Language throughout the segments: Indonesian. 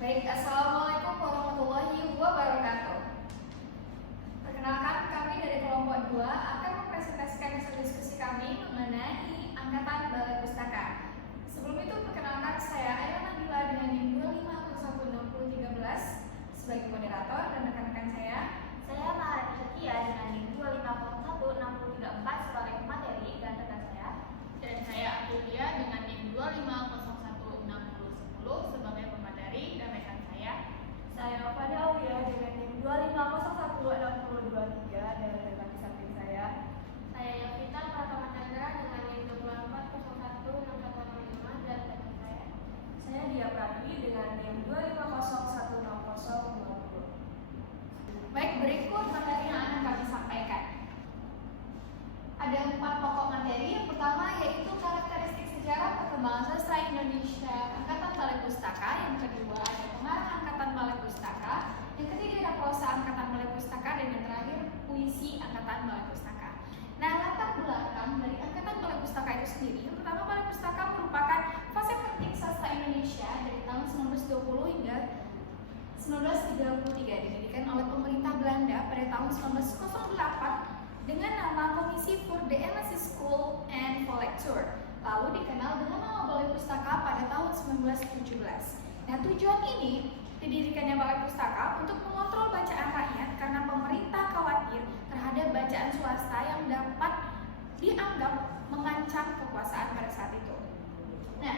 Baik, Assalamualaikum warahmatullahi wabarakatuh. Perkenalkan, kami dari kelompok 2 akan mempresentasikan hasil diskusi kami mengenai Angkatan Balai Pustaka. Sebelum itu, perkenalkan saya Ayla Nabila dengan NIM 25016013 sebagai moderator dan rekan-rekan saya. Saya Mahardika Setia dengan NIM 25016034 sebagai pemateri dan rekan saya. Dan saya Aprilia dengan NIM 25016010 sebagai pemateri dan rekan saya. Saya Fada Aulia dengan NIM 25016023 dan rekan di samping saya. Saya Yovita Pratama Chandra dengan NIM 24016165 dan rekan saya. Saya Dia Pradwi dengan NIM 25016020. Baik, berikut materi yang akan kami sampaikan. Ada 4 pokok materi. Yang pertama yaitu karakteristik sejarah perkembangan sastra Indonesia Angkatan Balai Pustaka. Yang kedua ada pengarang Angkatan Balai Pustaka. Yang ketiga ada prosa Angkatan Balai Pustaka. Dan yang terakhir puisi Angkatan Balai Pustaka. Nah, latar belakang dari Angkatan Balai Pustaka itu sendiri, yang pertama, Balai Pustaka merupakan fase penting sastra Indonesia dari tahun 1920 hingga 1933, didirikan oleh pemerintah Belanda pada tahun 1908 dengan nama Komisi voor de Engelse School and Lecture, lalu dikenal dengan nama Balai Pustaka pada tahun 1917. Nah, tujuan ini didirikannya Balai Pustaka untuk mengontrol bacaan rakyat karena pemerintah khawatir terhadap bacaan swasta yang dapat dianggap mengancam kekuasaan pada saat itu. Nah,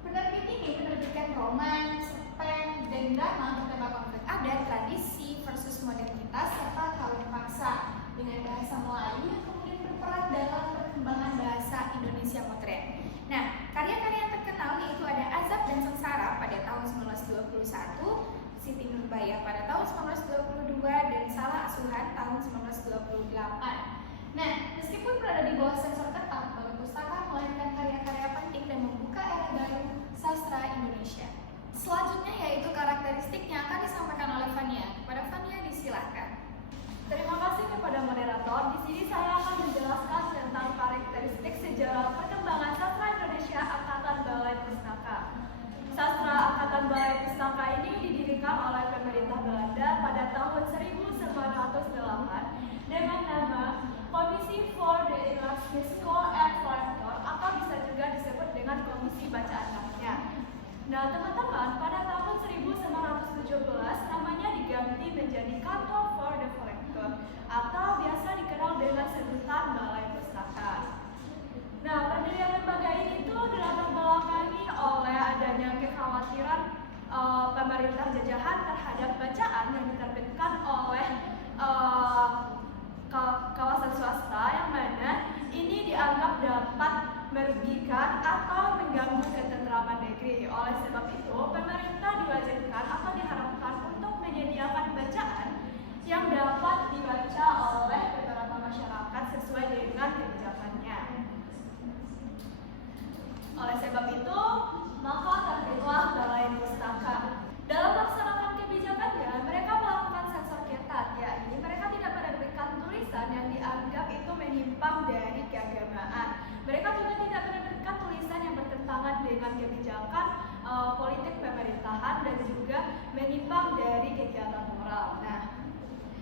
penerbit ini menerbitkan roman, cerpen, dan drama bertema konflik adat, tradisi versus modernitas, serta kawin paksa dengan bahasa Melayu yang kemudian berperan dalam perkembangan bahasa Indonesia modern. Nah, karya-karya yang terkenal yaitu ada Azab dan Sengsara pada tahun 1921, Siti Nurbaya pada tahun 1922, dan Salah Asuhan tahun 1928. Nah, meskipun berada di bawah sensor ketat, Balai Pustaka melahirkan karya-karya penting dan membuka era baru sastra Indonesia. Selanjutnya yaitu karakteristik yang akan disampaikan oleh Fania. Kepada Fania disilahkan. Terima kasih kepada moderator. Di sini saya akan menjelaskan tentang karakteristik sejarah perkembangan sastra Indonesia Angkatan Balai Pustaka. Sastra Angkatan Balai Pustaka ini didirikan oleh pemerintah Belanda pada tahun 1908 dengan nama Komisi voor de Engelse School and Lecture, atau bisa juga disebut dengan Komisi Bacaan Rakyat. Nah, teman-teman, pada tahun 1917 namanya diganti menjadi Kantor for the Collector atau biasa dikenal dengan sebutan Balai Pustaka. Nah, pendirian lembaga ini tuh dilatar belakangi oleh adanya kekhawatiran pemerintah jajahan terhadap bacaan yang diterbitkan oleh kawasan swasta yang mana ini dianggap dapat merugikan atau mengganggu ketentraman negeri. Oleh sebab itu, pemerintah diwajibkan atau diharapkan untuk menyediakan bacaan yang dapat dibaca oleh beberapa masyarakat sesuai dengan kebijakannya. Oleh sebab itu, maka terbitlah Balai Pustaka. Dalam melaksanakan kebijakannya, mereka melakukan sensor ketat, yakni mereka tidak menerbitkan tulisan yang dianggap itu menyimpang dari keagamaan. Mereka juga tidak menerbitkan tulisan yang bertentangan dengan kebijakan politik pemerintahan dan juga menyimpang dari kegiatan moral. Nah,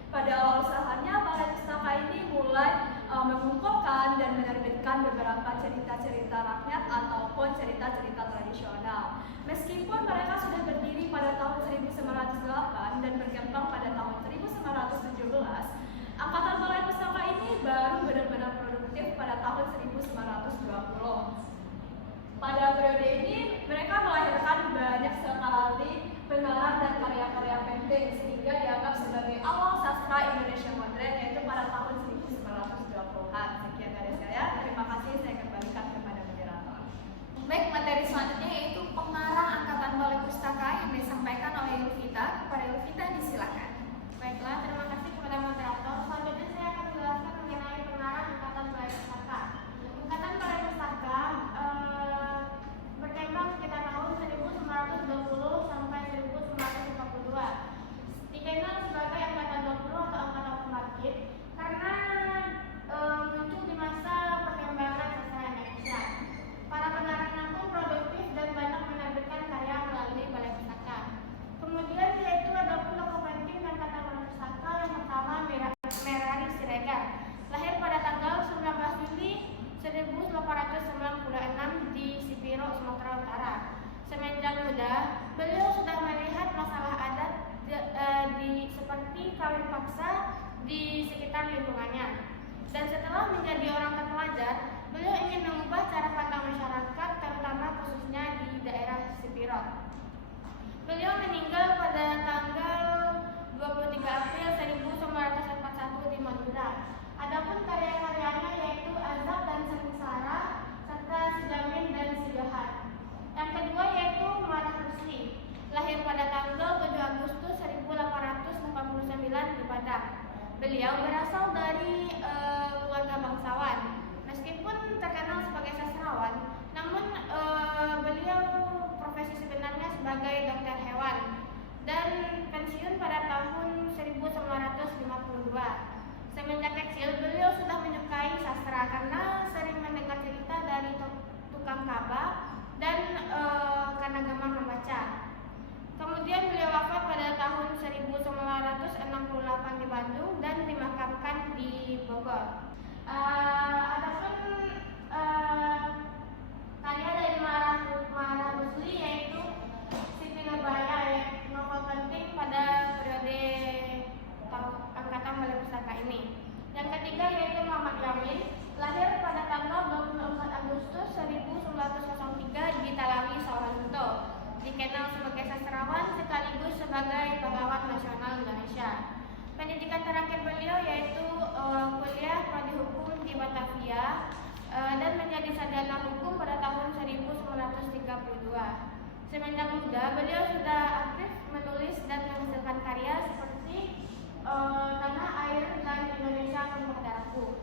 pada awal usahanya, Balai Pustaka ini mulai mengumpulkan dan menerbitkan beberapa cerita-cerita rakyat ataupun cerita-cerita tradisional. Meskipun mereka sudah berdiri pada tahun 1908 dan berkembang pada tahun 1917, Angkatan Balai Pustaka ini baru benar-benar produktif pada tahun 1920. Pada periode ini, mereka melahirkan banyak sekali pengarang dan karya-karya penting sehingga dianggap sebagai awal sastra Indonesia modern, yaitu pada tahun 1920-an. Sekian dari saya. Terima kasih. Saya kembalikan kepada moderator. Baik, materi selanjutnya yaitu pengarang Angkatan Balai Pustaka yang disampaikan oleh Yovita. Kepada Yovita disilahkan. Baiklah, terima kasih kepada moderator. Selanjutnya saya akan menjelaskan mengenai pengarang Angkatan Balai Pustaka. Angkatan Balai Pustaka berkembang sekitar tahun 1920 sampai 1942. Semenjak muda, beliau sudah aktif menulis dan menghasilkan karya seperti Tanah Air dan Indonesia Tempat Darahku.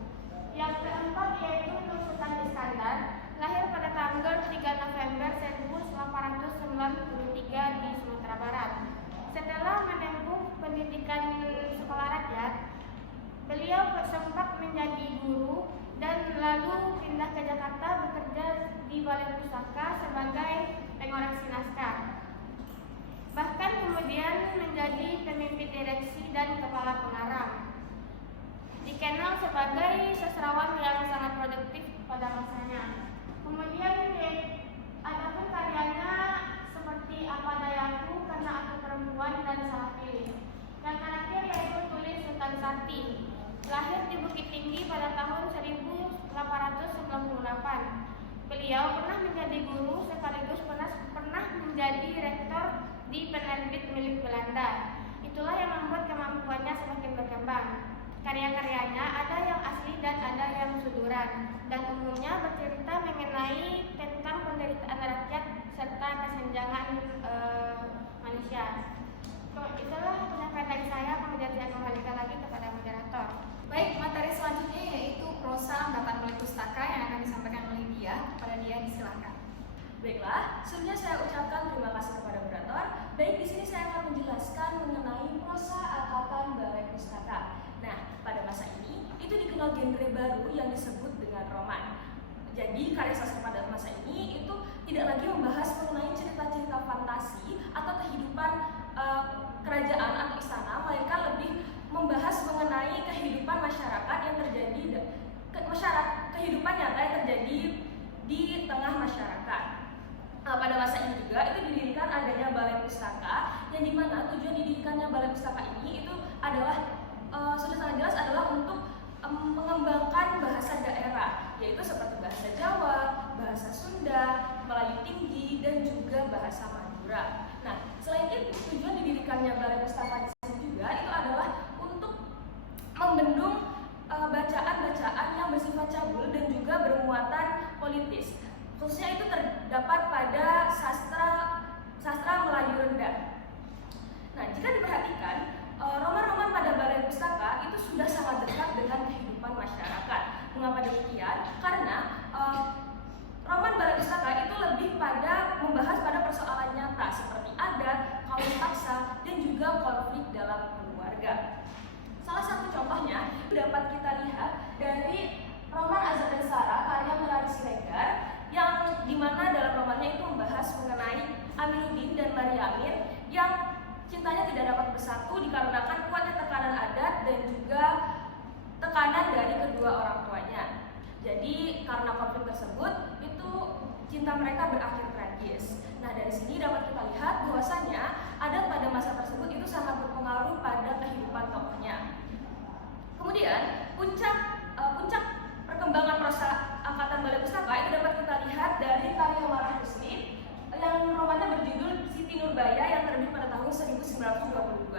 Yang keempat yaitu Nur Sultan Iskandar, lahir pada tanggal 3 November 1893 di Sumatera Barat. Setelah menempuh pendidikan sekolah rakyat, beliau sempat menjadi guru dan lalu pindah ke Jakarta bekerja di Balai Pustaka sebagai pengoreksi naskah. Bahkan kemudian menjadi pemimpin direksi dan kepala pengarang. Dikenal sebagai sastrawan yang sangat produktif pada masanya. Kemudian adapun karyanya seperti Apa Dayaku, Karena Aku Perempuan, dan Salah Pilih. Yang terakhir yaitu Tulis Sultan Sati, lahir di Bukit Tinggi pada tahun 1898. Beliau pernah menjadi guru sekaligus pernah menjadi rektor di penerbit milik Belanda. Itulah yang membuat kemampuannya semakin berkembang. Karya-karyanya ada yang asli dan ada yang suduran, dan umumnya bercerita mengenai tentang penderitaan rakyat serta kesenjangan manusia. Itulah penyampaian dari saya, kemudian saya kembalikan lagi kepada moderator. Baik, materi selanjutnya yaitu prosa angkatan Balai Pustaka yang akan disampaikan oleh Dia. Kepada Dia, disilakan. Baiklah, sebelumnya saya ucapkan terima kasih kepada moderator. Baik, di sini saya akan menjelaskan mengenai prosa angkatan Balai Pustaka. Nah, pada masa ini itu dikenal genre baru yang disebut dengan roman. Jadi, karya sastra pada masa ini itu tidak lagi membahas mengenai cerita-cerita fantasi atau kehidupan kerajaan atau istana, melainkan lebih membahas mengenai kehidupan masyarakat yang terjadi kehidupan nyata yang terjadi di tengah masyarakat. Pada masa ini juga itu didirikan adanya Balai Pustaka, yang dimana tujuan didirikannya Balai Pustaka ini itu adalah sudah sangat jelas adalah untuk mengembangkan bahasa daerah, yaitu seperti bahasa Jawa, bahasa Sunda, Melayu Tinggi, dan juga bahasa Madura. Nah, selain itu tujuan didirikannya Balai Pustaka di sini juga itu adalah untuk membendung bacaan-bacaan yang bersifat cabul dan juga bermuatan politis. Khususnya itu terdapat pada sastra Melayu rendah. Nah, jika diperhatikan, roman-roman pada Balai Pustaka itu sudah sangat dekat dengan kehidupan masyarakat. Mengapa demikian? Karena roman Balai Pustaka itu lebih pada membahas pada persoalan nyata seperti adat, kawin paksa, dan juga konflik dalam keluarga. Salah satu contohnya dapat kita lihat dari roman Azad dan Sarah karya Melani Siregar, yang dimana dalam romannya itu membahas mengenai Aminuddin dan Mariamir yang cintanya tidak dapat bersatu dikarenakan kuatnya tekanan adat dan juga tekanan dari kedua orang tuanya. Jadi karena konflik tersebut itu cinta mereka berakhir tragis. Nah, dari sini dapat kita lihat bahwasanya adat pada masa tersebut itu sangat berpengaruh pada kehidupan tokohnya. Kemudian puncak perkembangan prosa angkatan Balai Pustaka itu dapat kita lihat dari karya Marah Husni yang romannya berjudul Siti Nurbaya yang terbit pada tahun 1922.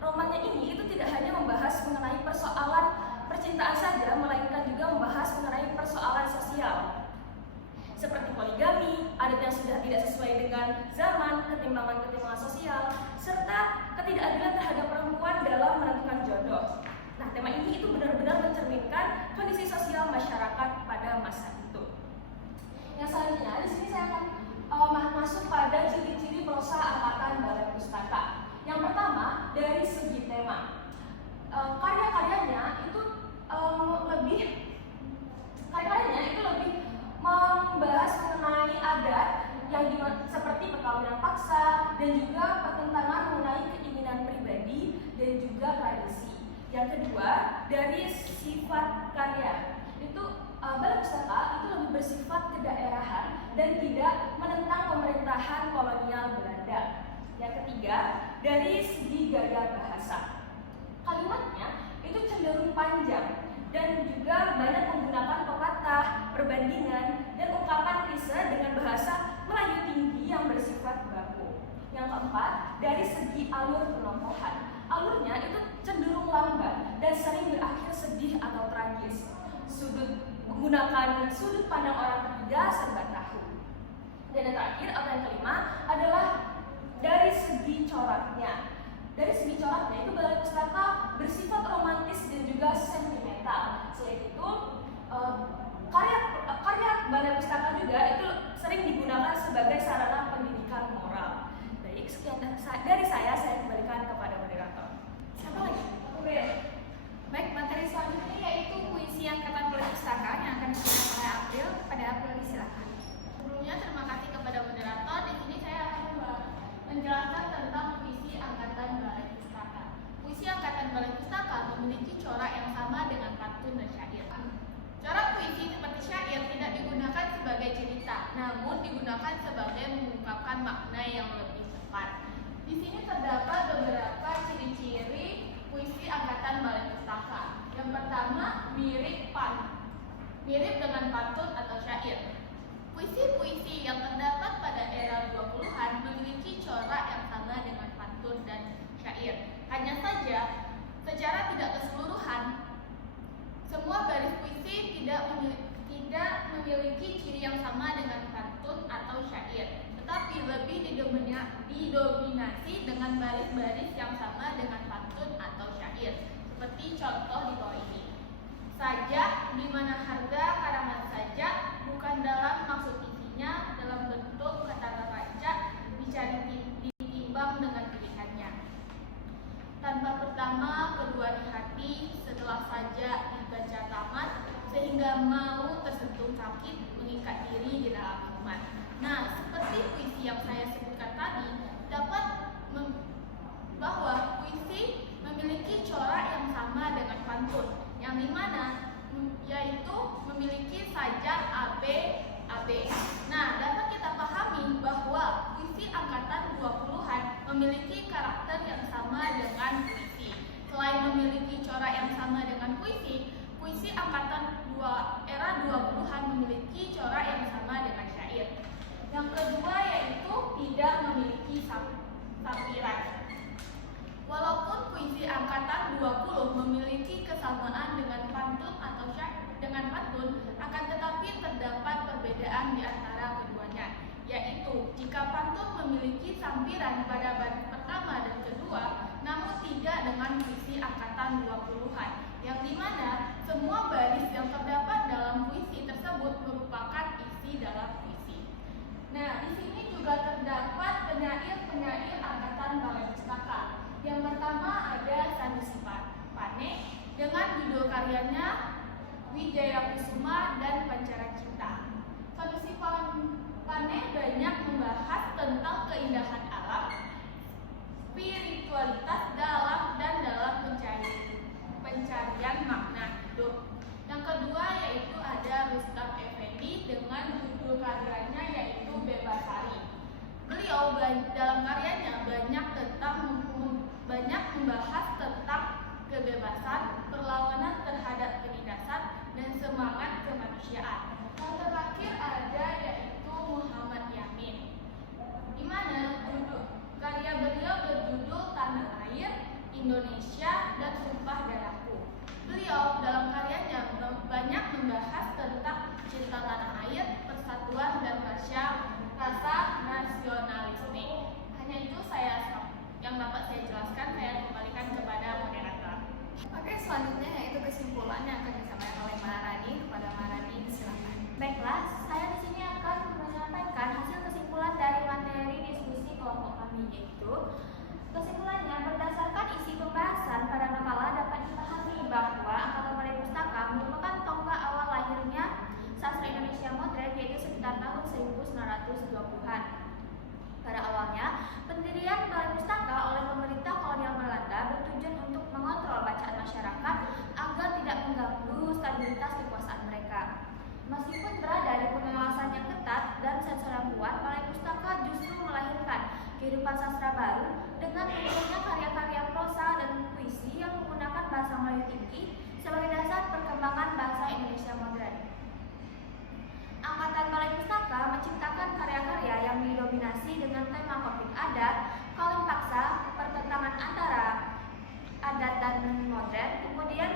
Romannya ini itu tidak hanya membahas mengenai persoalan percintaan saja, melainkan juga membahas mengenai persoalan sosial seperti poligami, adat yang sudah tidak sesuai dengan zaman, ketimbangan sosial, serta ketidakadilan terhadap perempuan dalam menentukan jodoh. Nah, tema ini itu benar-benar mencerminkan kondisi sosial masyarakat pada masa itu. Yang selanjutnya, di sini saya akan masuk pada ciri-ciri prosa angkatan Balai Pustaka. Yang pertama, dari segi tema, karya-karyanya itu lebih membahas mengenai adat yang seperti perkawinan paksa dan juga pertentangan mengenai keinginan pribadi dan juga tradisi. Yang kedua, dari sifat karya itu Balai Pustaka itu lebih bersifat kedaerahan dan tidak menentang pemerintahan kolonial Belanda. Yang ketiga, dari segi gaya bahasa, kalimatnya itu cenderung panjang dan juga banyak menggunakan pepatah, perbandingan, dan ungkapan klise dengan bahasa Melayu tinggi yang bersifat baku. Yang keempat, dari segi alur penokohan, alurnya itu cenderung lambat dan sering berakhir sedih atau tragis. Menggunakan sudut pandang orang ketiga serba tahu. Dan yang terakhir atau yang kelima didominasi dengan baris-baris yang sama dengan pantun atau syair. Seperti contoh di bawah ini. Sajak, di mana harga karangan sajak bukan dalam maksud isinya dalam bentuk kata rancak ditimbang dengan pilihannya. Tanpa pertama, kedua di hati, setelah sajak dibaca tamat, sehingga mau tersentuh sakit mengikat diri di dalam iman. Nah, seperti puisi yang saya sebutkan tadi, dapat bahwa puisi memiliki corak yang sama dengan pantun, yang dimana yaitu memiliki sajak AB. Nah, dapat kita pahami bahwa puisi angkatan 20-an memiliki karakter yang sama dengan puisi. Selain memiliki corak yang sama dengan puisi angkatan era 20-an memiliki corak yang sama dengan syair. Yang kedua yaitu tidak memiliki sampiran. Walaupun puisi angkatan 20 memiliki kesamaan dengan pantun atau dengan pantun, akan tetapi terdapat perbedaan di antara keduanya, yaitu jika pantun memiliki sampiran pada baris pertama dan kedua, namun tidak dengan puisi angkatan 20-an, yang dimana semua baris yang terdapat dalam puisi tersebut merupakan isi dalam puisi. Nah, di sini juga terdapat penyair-penyair angkatan Balai Pustaka. Yang pertama ada Sanusi Pane dengan judul karyanya Wijaya Kusuma dan Pancara Cinta. Sanusi Pane banyak membahas tentang keindahan alam, spiritualitas dalam pencarian makna hidup. Yang kedua yaitu ada Rustam Effendi dengan judul karyanya yaitu Bebasari. Beliau dalam karyanya banyak membahas tentang kebebasan, perlawanan terhadap penindasan, dan semangat kemanusiaan. Yang terakhir ada yaitu Muhammad Yamin, di mana karya beliau berjudul Tanah Air, Indonesia, dan Sumpah Darahku. Beliau dalam karyanya banyak membahas tentang cinta tanah air, persatuan, dan rasa nasionalisme. Hanya itu yang dapat saya jelaskan. Saya kembalikan kepada moderator. Oke, selanjutnya yaitu kesimpulan yang akan disampaikan oleh Maharani. Kepada Maharani, silakan. Baiklah, saya di sini akan menyampaikan hasil kesimpulan dari materi diskusi kelompok kami, yaitu kesimpulannya berdasarkan isi pembahasan pada makalah dapat dipahami bahwa Angkatan Balai Pustaka merupakan tonggak awal lahirnya sastra Indonesia modern, yaitu sekitar tahun 1920-an. Pada awalnya, pendirian Balai Pustaka oleh pemerintah kolonial Belanda bertujuan untuk mengontrol bacaan masyarakat agar tidak mengganggu stabilitas kekuasaan mereka. Meskipun berada di pengawasan yang ketat dan sensor yang kuat, Balai Pustaka justru melahirkan kehidupan sastra baru dengan munculnya karya-karya prosa dan puisi yang menggunakan bahasa Melayu tinggi sebagai dasar perkembangan bahasa Indonesia modern. Angkatan Balai Pustaka menciptakan karya-karya yang didominasi dengan tema konflik adat, kawin paksa, pertentangan antara adat dan modern, kemudian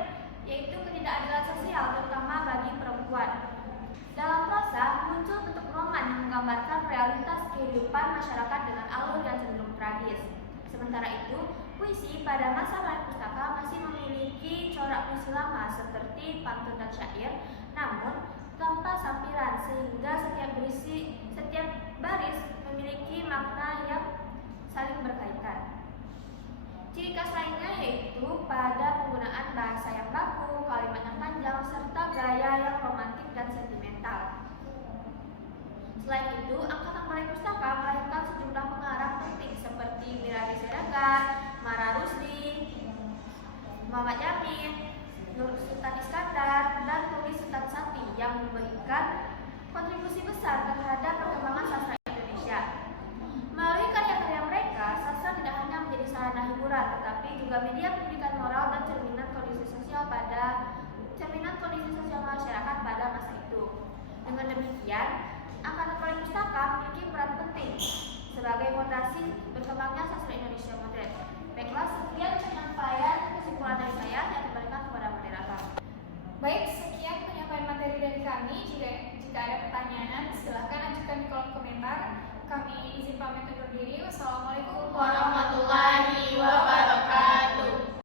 yaitu ketidakadilan sosial terutama bagi perempuan. Dalam prosa muncul bentuk roman yang menggambarkan realitas kehidupan masyarakat dengan alur yang cenderung tragis. Sementara itu, puisi pada masa Balai Pustaka masih memiliki corak puisi lama seperti pantun dan syair, namun tanpa sampiran, sehingga setiap baris memiliki makna yang saling berkaitan. Ciri khas lainnya yaitu pada penggunaan bahasa yang baku, kalimat yang panjang, serta gaya yang romantik dan sentimental. Selain itu, Angkatan Balai Pustaka melahirkan sejumlah pengarang penting seperti Mirari Siregar, Mara Rusdi, Muhammad Yamin, Nur Sultan Iskandar, dan Tuli Sultan Sati yang memberikan kontribusi besar terhadap perkembangan sastra Indonesia. Melalui karya-karya mereka, sastra tidak hanya menjadi sarana hiburan, tetapi juga media pendidikan moral dan cerminan kondisi sosial masyarakat pada masa itu. Dengan demikian, Angkatan Balai Pustaka memiliki peran penting sebagai fondasi berkembangnya sastra Indonesia modern. Baiklah, sekian penyampaian kesimpulan dari saya kembalikan kepada moderator. Baik, sekian penyampaian materi dari kami. Jika ada pertanyaan, silakan ajukan di kolom komentar. Kami izin pamit undur diri. Wassalamualaikum warahmatullahi